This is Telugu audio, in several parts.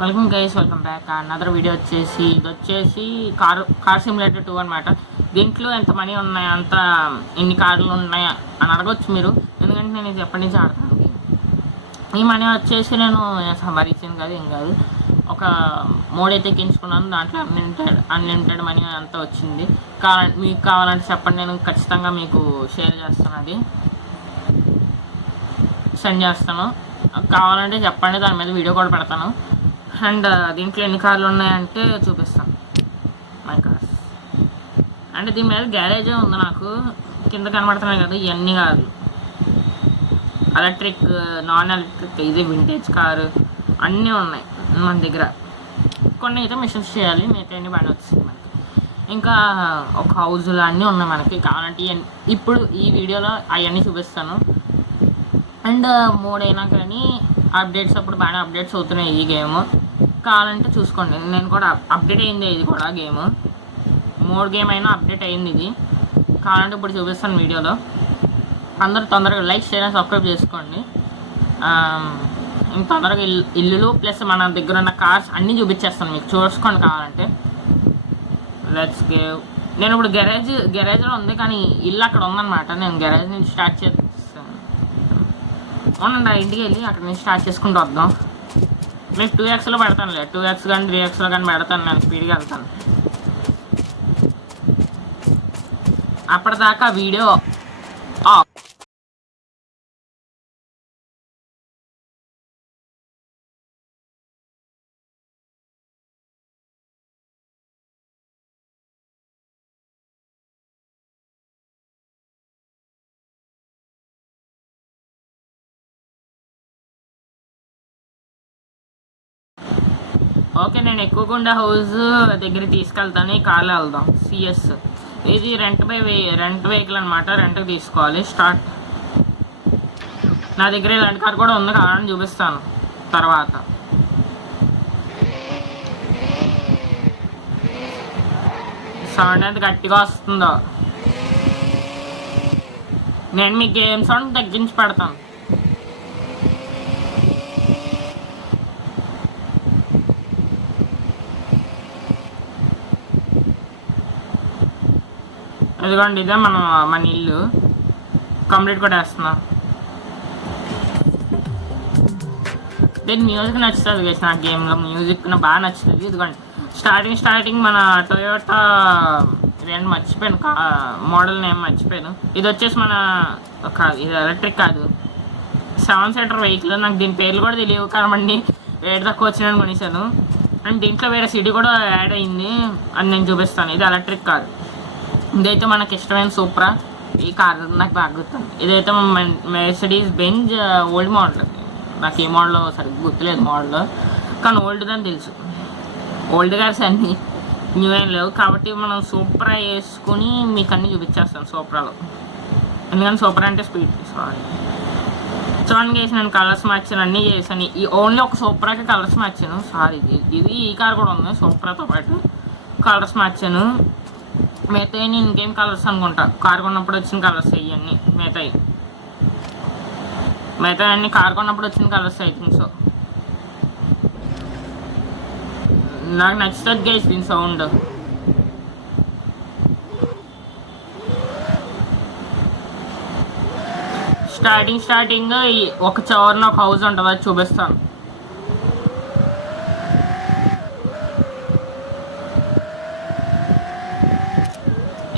Welcome guys, welcome back. Another video వచ్చేసి ఇది వచ్చేసి కార్ సిమ్యులేటర్ 2 అనమాట. దీంట్లో ఎంత మనీ ఉన్నాయా, అంత ఎన్ని కార్లు ఉన్నాయా అని అడగొచ్చు మీరు. ఎందుకంటే నేను ఇది ఎప్పటి నుంచి ఆడతాను. ఈ మనీ వచ్చేసి నేను సంపాదించాను కాదు, ఏం కాదు. ఒక మోడ్ అయితే ఎక్కించుకున్నాను, దాంట్లో అన్లిమిటెడ్ మనీ అంతా వచ్చింది. మీకు కావాలంటే చెప్పండి, నేను ఖచ్చితంగా మీకు షేర్ చేస్తాను, అది సెండ్ చేస్తాను. కావాలంటే చెప్పండి, దాని మీద వీడియో కూడా పెడతాను. అండ్ దీంట్లో ఎన్ని కార్లు ఉన్నాయంటే చూపిస్తాను. మై కార్స్ అంటే దీని మీద గ్యారేజే ఉంది. నాకు కింద కనబడుతున్నాయి కదా, ఇవన్నీ కాదు. ఎలక్ట్రిక్, నాన్ ఎలక్ట్రిక్, ఇది వింటేజ్ కారు అన్నీ ఉన్నాయి మన దగ్గర. కొన్ని అయితే మిషన్స్ చేయాలి, మిగతా అన్ని బాగానే వచ్చింది మనకి. ఇంకా ఒక హౌజులు అన్నీ ఉన్నాయి మనకి. కావాలంటే ఇప్పుడు ఈ వీడియోలో అవన్నీ చూపిస్తాను. అండ్ మూడైనా కానీ అప్డేట్స్ అప్పుడు బాగానే అప్డేట్స్ అవుతున్నాయి ఈ గేమ్. కావాలంటే చూసుకోండి, నేను కూడా అప్డేట్ అయింది. ఇది కూడా గేమ్ మోడ్ గేమ్ అయినా అప్డేట్ అయింది ఇది. కావాలంటే ఇప్పుడు చూపిస్తాను వీడియోలో. అందరూ తొందరగా లైక్, షేర్ అండ్ సబ్స్క్రైబ్ చేసుకోండి. ఇంక తొందరగా ఇల్లులు ప్లస్ మన దగ్గర ఉన్న కార్స్ అన్నీ చూపించేస్తాను మీకు, చూసుకోండి కావాలంటే. Let's gave. నేను ఇప్పుడు గెరేజ్లో ఉంది, కానీ ఇల్లు అక్కడ ఉందన్నమాట. నేను గెరేజ్ నుంచి స్టార్ట్ చేస్తాను. అవునండి, ఇంటికి వెళ్ళి అక్కడ నుంచి స్టార్ట్ చేసుకుంటూ వద్దాం. మీకు 2xలో పెడతానులే, 2x కానీ 3xలో కానీ పెడతాను. నేను స్పీడ్గా వెళ్తాను. అప్పటిదాకా వీడియో ఓకే. నేను ఎక్కువకుండా హౌస్ దగ్గర తీసుకెళ్తాను. ఈ కార్లో వెళ్దాం. సిఎస్ ఇది రెంట్ వెహికల్ అనమాట. రెంట్కి తీసుకోవాలి. స్టార్ట్. నా దగ్గర ఇలాంటి కార్ కూడా ఉంది, కావాలని చూపిస్తాను తర్వాత. సౌండ్ ఎంత గట్టిగా వస్తుందో. నేను మీ గేమ్ సౌండ్ తగ్గించి పెడతాను. ఇదిగోండి, ఇదే మన ఇల్లు. కంప్లీట్ కూడా వేస్తున్నా. దీని మ్యూజిక్ నచ్చుతుంది కదా నాకు. గేమ్లో మ్యూజిక్ నాకు బాగా నచ్చుతుంది. ఇదిగోండి, స్టార్టింగ్ మన టొయోటా ఇదేంటి మర్చిపోయాను, మోడల్ నేమ్ మర్చిపోయాను. ఇది వచ్చేసి మన ఇది ఎలక్ట్రిక్ కాదు, 7 సీటర్ వెహికల్. నాకు దీని పేర్లు కూడా తెలియవు కాబట్టి రేట్ తక్కువ వచ్చినాను కొనేసాను. అండ్ దీంట్లో వేరే సిటీ కూడా యాడ్ అయింది, అని నేను చూపిస్తాను. ఇది ఎలక్ట్రిక్ కార్. ఇదైతే మనకి ఇష్టమైన సూప్రా. ఈ కార్ నాకు బాగా గుర్తుంది. ఇదైతే మెర్సిడీస్ బెంజ్ ఓల్డ్ మోడల్. నాకు ఏ మోడల్ సరిగ్గా గుర్తులేదు మోడల్, కానీ ఓల్డ్ అని తెలుసు. ఓల్డ్ కార్స్ అన్నీ న్యూ ఏం లేవు కాబట్టి మనం సూప్రా వేసుకుని మీకు అన్నీ చూపించేస్తాను సూప్రాలో. ఎందుకంటే సూప్రా అంటే స్పీడ్. సారీ, చూడండి వేసి నేను కలర్స్ మార్చాను, అన్నీ చేశాను. ఈ ఓన్లీ ఒక సూప్రాకి కలర్స్ మార్చాను. సారీ, ఇది ఈ కార్ కూడా ఉంది సూప్రాతో పాటు. కలర్స్ మార్చాను. మిగతాయి నేను ఇంకేం కలర్స్ అనుకుంటా, కార్ కొన్నప్పుడు వచ్చిన కలర్స్ ఇవన్నీ. మిగతాయి అన్నీ కార్ కొన్నప్పుడు వచ్చిన కలర్స్ ఐ థింక్ సో. నాకు నచ్చుతుంది గైస్ దీని సౌండ్. స్టార్టింగ్ ఒక చివరిన ఒక హౌస్ ఉంటుంది, అది చూపిస్తాను.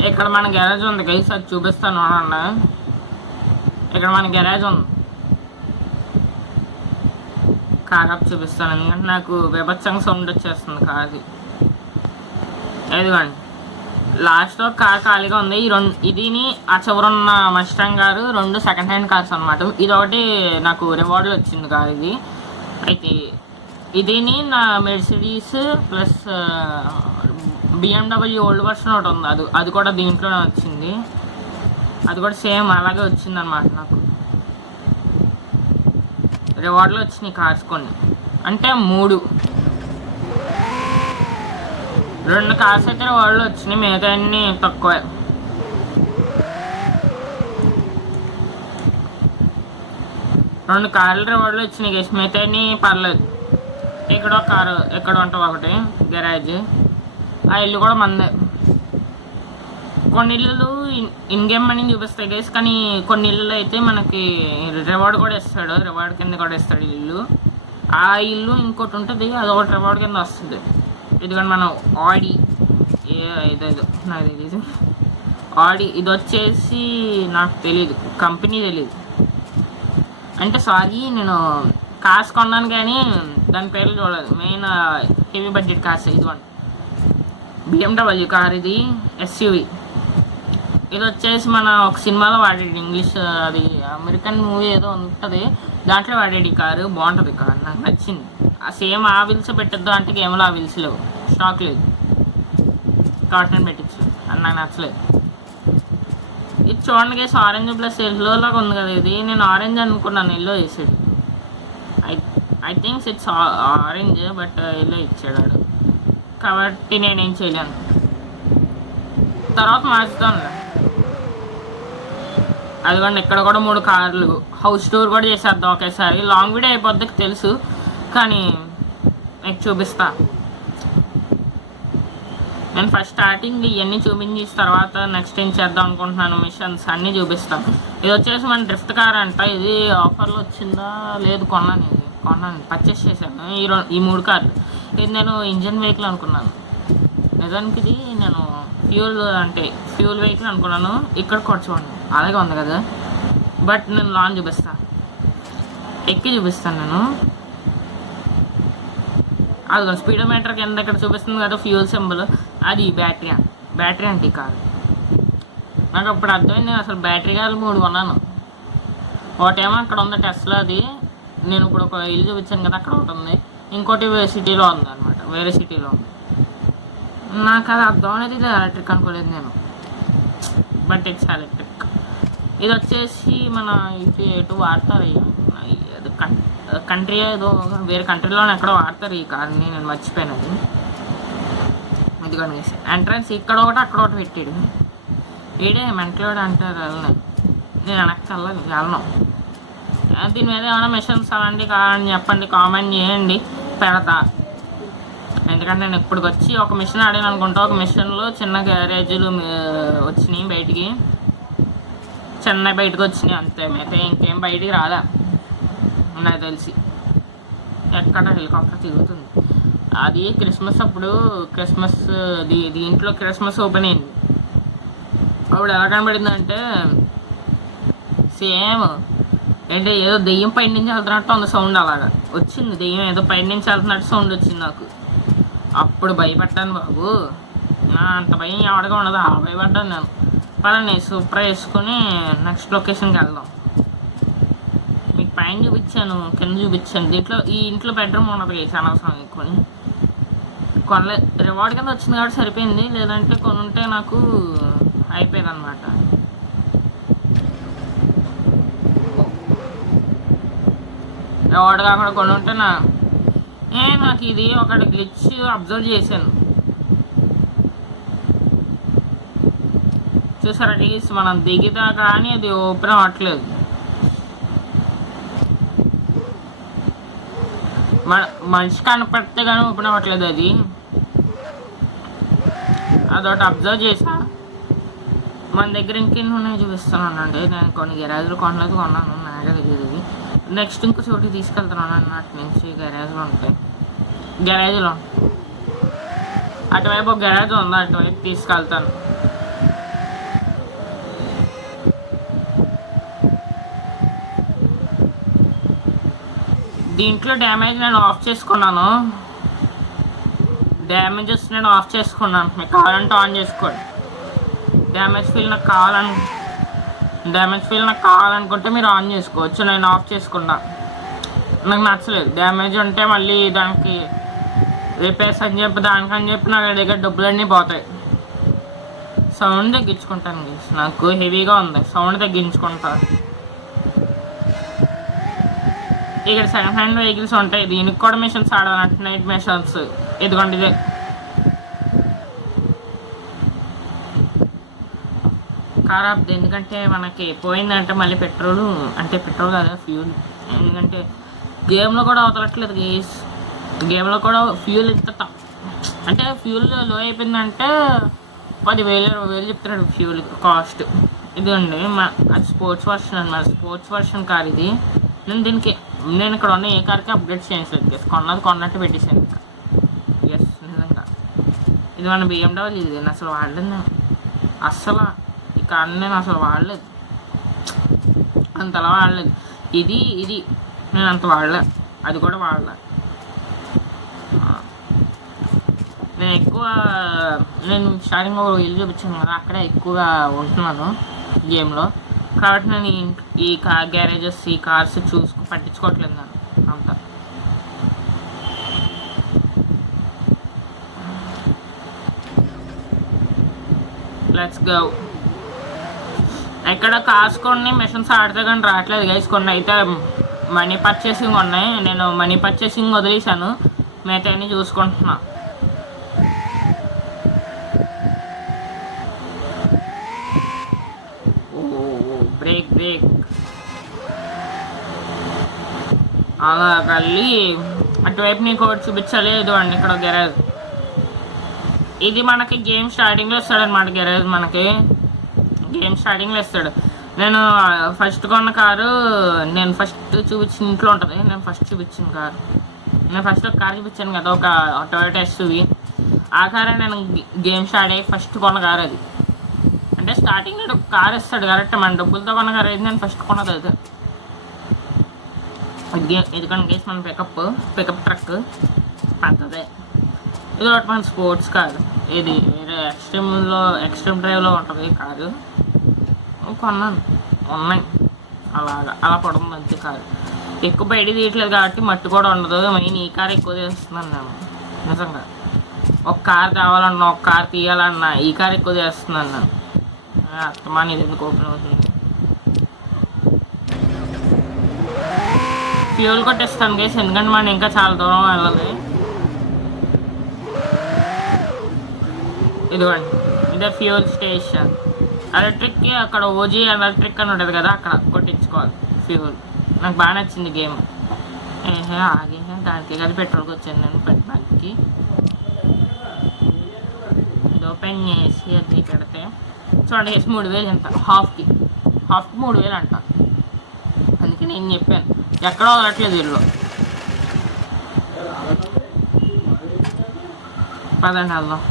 ఇక్కడ మన గ్యారేజ్ ఉంది గైస్, అది చూపిస్తాను అన్న. ఇక్కడ మన గ్యారేజ్ ఉంది, కాకప్ చూపిస్తాను. ఎందుకంటే నాకు విభత్సంగా సౌండ్ వచ్చేస్తుంది కార్ది. ఇదిగోండి, లాస్ట్లో కార్ ఖాళీగా ఉంది. ఇదిని ఆ చివరున్న Mustang car 2 second hand cars అనమాట. ఇది ఒకటి నాకు రివార్డులు వచ్చింది కార్ ఇది. అయితే ఇదిని నా Mercedes plus BMW old version ఒకటి ఉంది, అది కూడా దీంట్లోనే వచ్చింది. అది కూడా సేమ్ అలాగే వచ్చింది అనమాట. నాకు రివార్డులు వచ్చినాయి కార్స్ కొన్ని, అంటే 2 కార్స్ అయితే రివార్డులు వచ్చినాయి, మిగతా అన్నీ తక్కువే. రెండు కార్లు రివార్డులు వచ్చినాయి గైస్, మిగతా అన్నీ పర్లేదు. ఎక్కడో కారు ఎక్కడ ఉంటుంది ఒకటి గెరాజ్, ఆ ఇల్లు కూడా మందే. కొన్ని ఇళ్ళు ఇన్ గేమ్ మనీ చూపిస్తాయి గైస్, కానీ కొన్ని ఇళ్ళు అయితే మనకి రివార్డ్ కూడా ఇస్తాడు, రివార్డ్ కింద కూడా ఇస్తాడు ఇల్లు. ఆ ఇల్లు ఇంకోటి ఉంటుంది, అదొకటి రివార్డ్ కింద వస్తుంది. ఎందుకంటే మనం ఆడి ఇదేదో నాకు తెలీదు, ఆడి ఇది వచ్చేసి నాకు తెలీదు, కంపెనీ తెలీదు. అంటే సారీ, నేను కార్స్ కొన్నాను కానీ దాని పేర్లు చూడలేదు. Main heavy budget cars. ఇదిగోండి BMW కార్, ఇది SUV. ఇది వచ్చేసి మన ఒక సినిమాలో వాడాడు, ఇంగ్లీష్ అది అమెరికన్ మూవీ ఏదో ఉంటుంది, దాంట్లో వాడాడు ఈ కారు. బాగుంటుంది కారు, నాకు నచ్చింది. ఆ సేమ్ ఆ విల్స్ పెట్టద్దు అంటే గేమ్లో ఆ విల్స్ లేవు, స్టాక్ లేదు, కాటన్ పెట్టించు అని నాకు నచ్చలేదు. ఇది చూడండి గేస్, ఆరెంజ్ ప్లస్ ఎల్లో లాగా ఉంది కదా, ఇది నేను ఆరెంజ్ అనుకున్నాను, ఎల్లో వేసాడు. I thinks it's orange, but yellow ఇచ్చాడు కాబట్టి నేనేం చేయలేను, తర్వాత మార్చుతాను. అదిగోండి ఇక్కడ కూడా 3 కార్లు, హౌస్ టూర్ కూడా చేసేద్దాం ఒకేసారి. లాంగ్ వీడియో అయిపోద్ది తెలుసు, కానీ మీకు చూపిస్తా. నేను ఫస్ట్ స్టార్టింగ్ ఇవన్నీ చూపించి తర్వాత నెక్స్ట్ ఏం చేద్దాం అనుకుంటున్నాను, మిషన్స్ అన్నీ చూపిస్తాను. ఇది వచ్చేసి మన డ్రిఫ్ట్ కార్ అంట, ఇది ఆఫర్లో వచ్చిందా లేదు, కొన్నాను పర్చేస్ చేశాను. ఈ 3 కార్లు. ఇది నేను ఇంజన్ వెహికల్ అనుకున్నాను, నిజానికి ఇది నేను ఫ్యూల్ వెహికల్ అనుకున్నాను. ఇక్కడ కూడా చూడండి అలాగే ఉంది కదా, బట్ నేను లాంగ్ చూపిస్తాను, ఎక్కి చూపిస్తాను నేను. అది స్పీడోమీటర్ కింద ఇక్కడ చూపిస్తుంది కదా ఫ్యూల్ సింబల్, అది బ్యాటరీ అంటే ఈ కారు. నాకు అప్పుడు అర్థమైంది, అసలు బ్యాటరీ కారు 3 కొన్నాను. ఒకటేమో అక్కడ ఉంది టెస్లాది, నేను ఇప్పుడు ఒక ఇల్లు చూపించాను కదా అక్కడ ఒకటి ఉంది, ఇంకోటి సిటీలో ఉంది అనమాట, వేరే సిటీలో ఉంది. నాకు అది అర్థం అనేది ఇది ఎలక్ట్రిక్ అనుకోలేదు నేను, బట్ ఇట్స్ ఎలక్ట్రిక్. ఇది వచ్చేసి మన ఇది ఎటు వాడతారు, కంట్రీ ఏదో వేరే కంట్రీలో ఎక్కడో వాడతారు ఈ కార్ని, నేను మర్చిపోయినది. ఇదిగోండి ఎంట్రన్స్ ఇక్కడ ఒకటి అక్కడ ఒకటి పెట్టాడు, వీడే మెంటలోడు అంటారు. వెళ్ళను నేను వెనక్కి వెళ్ళను. దీని మీద ఏమైనా మిషన్స్ అలాంటివి కావాలని చెప్పండి, కామెంట్ చేయండి, పెడతా. ఎందుకంటే నేను ఇప్పటికి వచ్చి ఒక మిషన్ ఆడాను అనుకుంటా, ఒక మిషన్లో చిన్న గ్యారేజీలు వచ్చినాయి బయటికి, బయటకు వచ్చినాయి అంతే, మిగతా ఇంకేం బయటికి రాలే నాకు తెలిసి. ఎక్కడ హెలికాప్టర్ తిరుగుతుంది, అది క్రిస్మస్ అప్పుడు, దీంట్లో క్రిస్మస్ ఓపెన్ అయింది. అప్పుడు ఎలా కనబడింది అంటే సేమ్ ఏంటి ఏదో దెయ్యం పైన నుంచి వెళ్తున్నట్టు ఉంది సౌండ్, అలాగా వచ్చింది. దెయ్యం ఏదో పైన నుంచి వెళ్తున్నట్టు సౌండ్ వచ్చింది నాకు. అప్పుడు భయపడ్డాను బాబు, అంత భయం ఎవడిగా ఉండదు, అలా భయపడ్డాను నేను. పదండి సూపర్ వేసుకొని నెక్స్ట్ లొకేషన్కి వెళ్దాం. మీకు పైన చూపించాను, కింద చూపించాను. దీంట్లో ఈ ఇంట్లో బెడ్రూమ్ ఉన్నది కదా, అనవసరం ఎక్కువని కొనలే, రివార్డ్ కింద వచ్చింది కాబట్టి సరిపోయింది, లేదంటే కొన్ని ఉంటే నాకు అయిపోయేది అనమాట. రివార్డ్ కాకుండా కొన్ని ఉంటే నాకు ఇది ఒకటి గ్లిచ్ అబ్జర్వ్ చేశాను, చూసారా గైస్, మనం దిగితే కానీ అది ఓపెన్ అవ్వట్లేదు. మనిషి కనపడితే కానీ ఓపెన్ అవ్వట్లేదు, అదొకటి అబ్జర్వ్ చేసా. మన దగ్గర ఇంకెన్ని ఉన్నాయో చూపిస్తున్నానండి. నేను కొన్ని గెరాజులు కొన్నాను, నాకే తెలియదు. అది నెక్స్ట్ ఇంకో చోటికి తీసుకెళ్తున్నాను అన్నట్టు నుంచి గెరాజ్లో ఉంటాయి, గెరాజ్లో అటువైపు ఒక గెరాజ్ ఉంది, అటువైపు తీసుకెళ్తాను. దీంట్లో డ్యామేజ్ నేను ఆఫ్ చేసుకున్నాను, మీకు కావాలంటే ఆన్ చేసుకోండి. డ్యామేజ్ ఫీల్ నాకు కావాలనుకుంటే మీరు ఆన్ చేసుకోవచ్చు, నేను ఆఫ్ చేసుకున్నా. నాకు నచ్చలేదు, డ్యామేజ్ ఉంటే మళ్ళీ దానికి రిపేర్స్ అని చెప్పి దానికని చెప్పి నా దగ్గర డబ్బులన్నీ పోతాయి. సౌండ్ తగ్గించుకుంటాను గైస్, నాకు హెవీగా ఉంది, సౌండ్ తగ్గించుకుంటా. ఇక్కడ సెకండ్ హ్యాండ్ వెహికల్స్ ఉంటాయి, దీనికి కూడా మిషన్స్ ఆడాలంటే నైట్ మిషన్స్. ఇదిగోండి ఇదే ఖరాబ్, ఎందుకంటే మనకి పోయిందంటే మళ్ళీ పెట్రోల్ కాదు ఫ్యూల్, ఎందుకంటే గేమ్లో కూడా అవతలట్లేదు గేస్. గేమ్లో కూడా ఫ్యూల్ ఇంత అంటే ఫ్యూల్ లో అయిపోయిందంటే 10,000 20,000 చెప్తున్నాడు ఫ్యూల్ కాస్ట్. ఇదండి అది స్పోర్ట్స్ వర్షన్ అనమాట. స్పోర్ట్స్ వర్షన్ కార్ ఇది. నేను ఇక్కడ ఉన్న ఏ కార్కి అప్డేట్ చేయించలేదు. కొన్నట్టు పెట్టేసాను ఇంకా. ఎస్, నిజంగా ఇది మన BMW. ఇది నేను అసలు వాడలేదు. నేను అస్సలు ఈ కార్ నేను అసలు వాడలేదు, అంతలా వాడలేదు. ఇది నేను అంత వాడలే, అది కూడా వాడలే. నేను స్టార్టింగ్ ఇల్లు చూపించాను కదా, అక్కడే ఎక్కువగా ఉంటున్నాను గేమ్లో. కాబట్టి నేను ఈ గ్యారేజెస్, ఈ కార్స్ పట్టించుకోవట్లేదు నేను అంతా. Let's go. ఎక్కడ కార్స్ కొన్ని మిషన్స్ ఆడితే కానీ రావట్లేదు గైస్. కొన్ని అయితే మనీ పర్చేసింగ్ ఉన్నాయి. నేను మనీ పర్చేసింగ్ వదిలేసాను, మిగతా అన్ని చూసుకుంటున్నా. బ్రేక్ అలా వెళ్ళి అటువైపు నీకు ఒకటి చూపించాలి. ఇదిగోండి ఇక్కడ గెరేజ్. ఇది మనకి గేమ్ స్టార్టింగ్లో ఇస్తాడు అనమాట. గెరేజ్ మనకి గేమ్ స్టార్టింగ్లో ఇస్తాడు. నేను ఫస్ట్ కొన్న కారు నేను ఫస్ట్ చూపించిన ఇంట్లో ఉంటుంది. నేను ఫస్ట్ చూపించిన కారు నేను ఫస్ట్ ఒక కార్ చూపించాను కదా, ఒక టొయోటా SUV. ఆ కారే నేను గేమ్ స్టార్ట్ అయ్యి ఫస్ట్ కొన్న కారు అది. అంటే స్టార్టింగ్ నేను ఒక కార్ ఇస్తాడు కరెక్ట్, మన డబ్బులతో కొన్న కారు అయితే నేను ఫస్ట్ కొన్నది అది. ఎందుకంటే గేస్ మన పికప్ ట్రక్ పెద్దదే. ఇది ఒకటి మన స్పోర్ట్స్ కార్. ఇది వేరే ఎక్స్ట్రీమ్ డ్రైవ్లో ఉంటుంది కారు. కొన్నాను, ఉన్నాయి అలా పడుతుంది మంచి కారు. ఎక్కువ బయట తీయట్లేదు కాబట్టి మట్టి కూడా ఉండదు. మెయిన్ ఈ కార్ ఎక్కువ చేస్తున్నాను నేను. నిజంగా ఒక కార్ కావాలన్నా, ఒక కార్ తీయాలన్నా ఈ కార్ ఎక్కువ చేస్తున్నాను నేను. అత్తమాని ఇది ఎందుకు ఓపెన్ అవుతుంది. ఫ్యూల్ కొట్టేస్తాను గేస్, ఎందుకంటే మనం ఇంకా చాలా దూరం వెళ్ళాలి. ఇదిగోండి, ఇదే ఫ్యూల్ స్టేషన్. ఎలక్ట్రిక్కి అక్కడ ఓజీ ఎలక్ట్రిక్ అని ఉంటుంది కదా, అక్కడ కొట్టించుకోవాలి ఫ్యూల్. నాకు బాగా నచ్చింది గేమ్. ఆగే దానికి కదా పెట్రోల్కి వచ్చాను నేను పెట్టడానికి. ఇది ఓపెన్ చేసి అది పెడితే చూడండి 3,000 అంట. హాఫ్కి 3,000 అంట. అందుకే నేను చెప్పాను ఎక్కడో వదలట్లేదు వీళ్ళు. పదండి వెళ్దాం,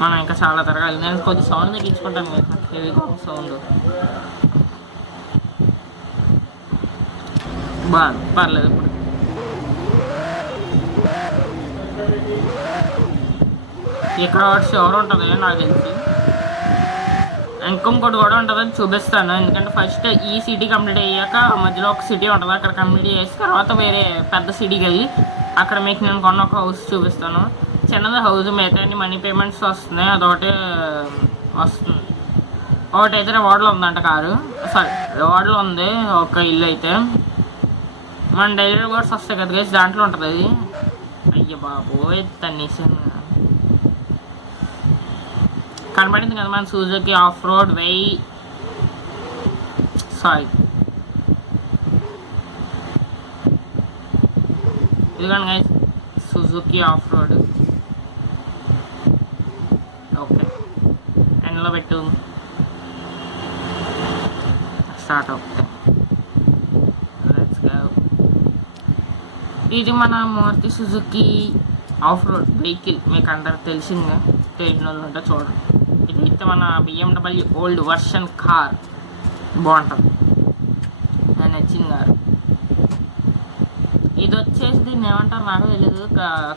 మనం ఇంకా చాలా తిరగాలి. నేను కొద్ది సౌండ్ తగ్గించుకుంటాను కదా, నాకు హెవీగా సౌండ్. పర్లేదు. ఇప్పుడు ఇక్కడ షోర్ ఉంటుంది నాకు తెలిసి, ఇంకొకటి కూడా ఉంటుందని చూపిస్తాను. ఎందుకంటే ఫస్ట్ ఈ సిటీ కంప్లీట్ అయ్యాక మధ్యలో ఒక సిటీ ఉంటుంది, అక్కడ కంప్లీట్ చేసి తర్వాత వేరే పెద్ద సిటీకి వెళ్ళి అక్కడ మీకు నేను కొన్న ఒక హౌస్ చూపిస్తాను. చిన్నది హౌస్, మిగతా మనీ పేమెంట్స్ వస్తున్నాయి, అదొకటి వస్తుంది. ఒకటి అయితే రివార్డులో ఉందంట కారు, సారీ రివార్డులో ఉంది ఒక ఇల్లు అయితే. మన డైలీ రివార్డ్స్ వస్తాయి కదా గైస్, దాంట్లో ఉంటుంది అది. అయ్య బాబోయ్ తన్నేసాను. కనబడింది కదా మన సుజుకి ఆఫ్ రోడ్ ఇదిగోండి guys, Suzuki off road. Okay, ఎండ్లో పెట్టు, స్టార్ట్ అవుతుంది. ఇది మన Maruti Suzuki off road vehicle. మీకు అందరికి తెలిసిన వాళ్ళు ఉంటే చూడండి. ఇది అయితే మన BMW ఓల్డ్ వర్షన్ కార్. బాగుంటుంది, నేను నచ్చింది కార్. ఇది వచ్చేసి దీన్ని ఏమంటారు నాకు తెలియదు,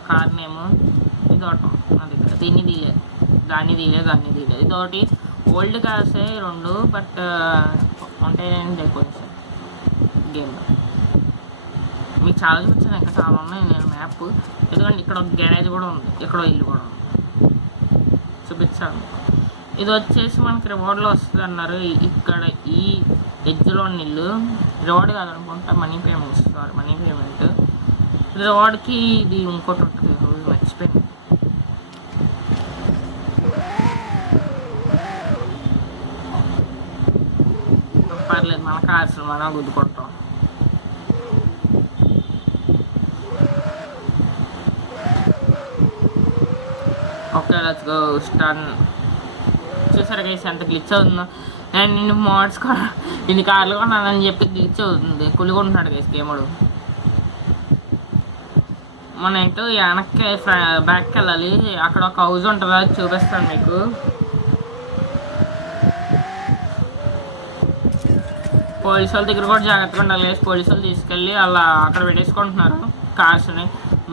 కార్ నేమ్. ఇది ఒకటి నా దగ్గర, దీన్ని తీయలేదు, దాన్ని తీయలేదు. ఇది ఒకటి ఓల్డ్ కార్సే 2, బట్ ఉంటాయండి కొంచెం గేమ్లో. మీకు చాలా చూపించాను, ఇంకా చాలా ఉన్నాయి. నేను మ్యాప్, ఎందుకంటే ఇక్కడ ఒక గ్యారేజ్ కూడా ఉంది, ఇక్కడ ఇల్లు కూడా ఉంది, చూపించాను. ఇది వచ్చేసి మనకి రివార్డ్లో వస్తుంది అన్నారు. ఇక్కడ ఈ ఎడ్జ్లో ఉన్న ఇల్లు రివార్డ్ కాదనుకుంటా, మనీ పేమెంట్. రివార్డ్కి ఇది ఇంకోటి ఉంటుంది, మర్చిపోయింది. పర్లేదు, మన కాల్సిన మనం గుద్దుకుంటాం. Let's go stun. చూసారా గైస్ ఎంత గ్లిచ్ అవుతుందో. నేను నిన్ను మోడ్స్ ఇన్ని కార్లు కొన్నానని చెప్పి గ్లిచ్ అవుతుంది, కులుకుంటున్నాడు గైస్ గేముడు. మన ఏంటో వెనక్కి బ్యాక్కి వెళ్ళాలి, అక్కడ ఒక హౌస్ ఉంటుంది, అది చూపిస్తాను మీకు. పోలీసు వాళ్ళ దగ్గర కూడా జాగ్రత్తగా ఉండాలి. పోలీసు వాళ్ళు తీసుకెళ్ళి అలా అక్కడ పెట్టేసుకుంటున్నారు కార్స్ని.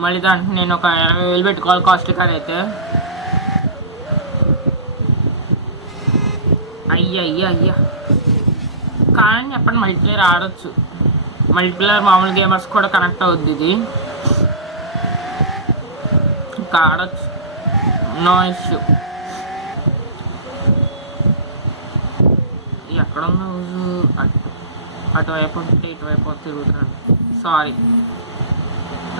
మళ్ళీ దాంట్లో నేను ఒక 20,000 పెట్టుకోవాలి కాస్ట్లీ కార్ అయితే. అయ్యా కానీ చెప్పండి, మల్టీప్లేయర్ ఆడొచ్చు. మల్టీప్లేయర్ మామూలు గేమర్స్ కూడా కనెక్ట్ అవుద్ది, ఇది ఇంకా ఆడొచ్చు, నో ఇష్యూ. ఎక్కడున్న హౌస్? అటువైపు ఉంటే ఇటువైపు తిరుగుతున్నాను, సారీ.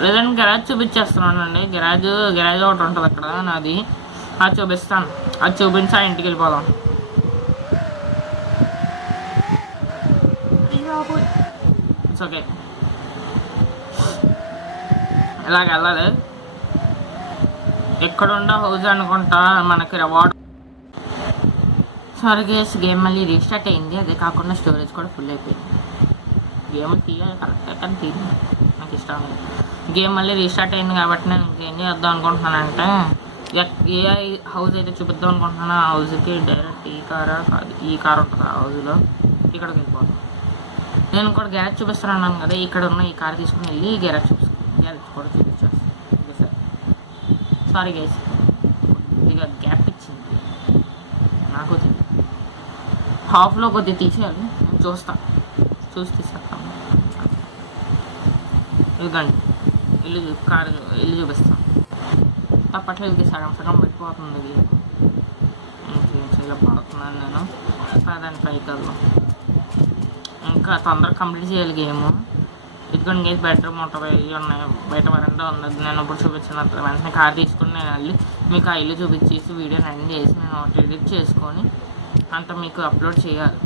లేదంటే గరాజ్ చూపించేస్తున్నాను అండి. గరాజ్ ఒకటి ఉంటుంది అక్కడ నాది, అది చూపిస్తాను. అది చూపించి ఆ ఇంటికి వెళ్ళిపోదాం. ఇట్స్ ఓకే, ఇలాగ వెళ్ళాలి. ఎక్కడుండ హౌస్ అనుకుంటా మనకి రివార్డ్. సారీ గైస్, గేమ్ మళ్ళీ రీస్టార్ట్ అయింది. అదే కాకుండా స్టోరేజ్ కూడా ఫుల్ అయిపోయింది. గేమ్ తీయాలి కరెక్ట్గా, కానీ తీయాలి నాకు ఇష్టం లేదు. గేమ్ మళ్ళీ రీస్టార్ట్ అయింది కాబట్టి నేను ఇంకేం చేద్దాం అనుకుంటున్నానంటే, ఏ హౌస్ అయితే చూపిద్దాం అనుకుంటున్నాను ఆ హౌస్కి డైరెక్ట్ ఈ కారా కాదు, ఈ కార్ ఉంటుంది ఆ హౌస్లో, ఇక్కడికి వెళ్ళిపోతాం. నేను కూడా గ్యారేజ్ చూపిస్తున్నాను కదా, ఇక్కడ ఉన్న ఈ కార్ తీసుకుని వెళ్ళి గ్యారేజ్ కూడా చూపించేస్తాను. ఓకే సార్, సారీ గైస్, కొద్దిగా గ్యాప్ ఇచ్చింది నాకు తెలియదు. హాఫ్లో కొద్దిగా తీసేయాలి, నేను చూసి తీసేస్తాను. ఇదిగండి ఇల్లు, కారు ఇల్లు చూపిస్తాను. తప్పట్లేదు, సగం పెట్టిపోతుంది. ఇలా పడుతున్నాను నేను, దాని పైకి వెళ్దాం. ఇంకా తొందరగా కంప్లీట్ చేయాలి గేమ్. ఇదిగోండి గేస్, బెడ్రూమ్ ఉంటుంది, ఇవి ఉన్నాయి, బయట వరండా ఉన్నది. నేను ఇప్పుడు చూపించిన వెంటనే కార్ తీసుకుని నేను వెళ్ళి మీకు ఆ ఇల్లు చూపించేసి వీడియోని ఎండ్ చేసి నేను ఒకటి ఎడిట్ చేసుకొని అంత మీకు అప్లోడ్ చేయాలి.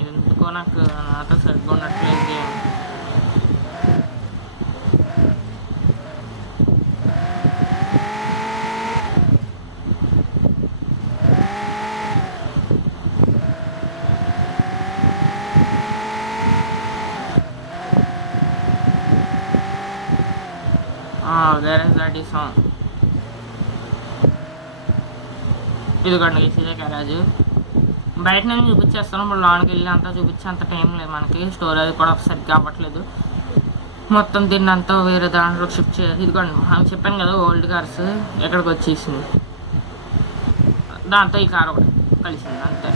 ఇది ఎందుకో నాతో సరిగ్గా ఉన్నట్లేదు గేమ్. that is on. ఇదిగోండి ఇదే గ్యారేజ్. బయట నేను చూపించేస్తాను, ఇప్పుడు లోనికి వెళ్ళి అంతా చూపించే అంత టైం లేదు మనకి. స్టోరేజ్ కూడా సరిగ్గా అవ్వట్లేదు, మొత్తం దీన్ని అంతా వేరే దాంట్లో షిఫ్ట్ చేయాలి. ఇదిగోండి మనం చెప్పాను కదా ఓల్డ్ కార్స్ ఎక్కడికి వచ్చేసింది, దాంతో ఈ కార్ ఒకటి కలిసింది అంతే.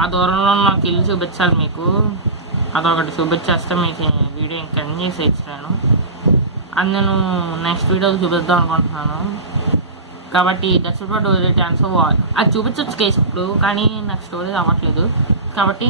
ఆ దూరంలో నాకు ఇల్లు చూపించాలి మీకు, అదొకటి చూపించేస్తే మీకు వీడియో ఇంకా ఎండ్ చేసి ఇచ్చినాను. అది నేను నెక్స్ట్ వీడియోకి చూపిద్దాం అనుకుంటున్నాను. కాబట్టి that's what do it answer wall. అది చూపించవచ్చు కేసు ఇప్పుడు, కానీ నాకు స్టోరేజ్ అవ్వట్లేదు కాబట్టి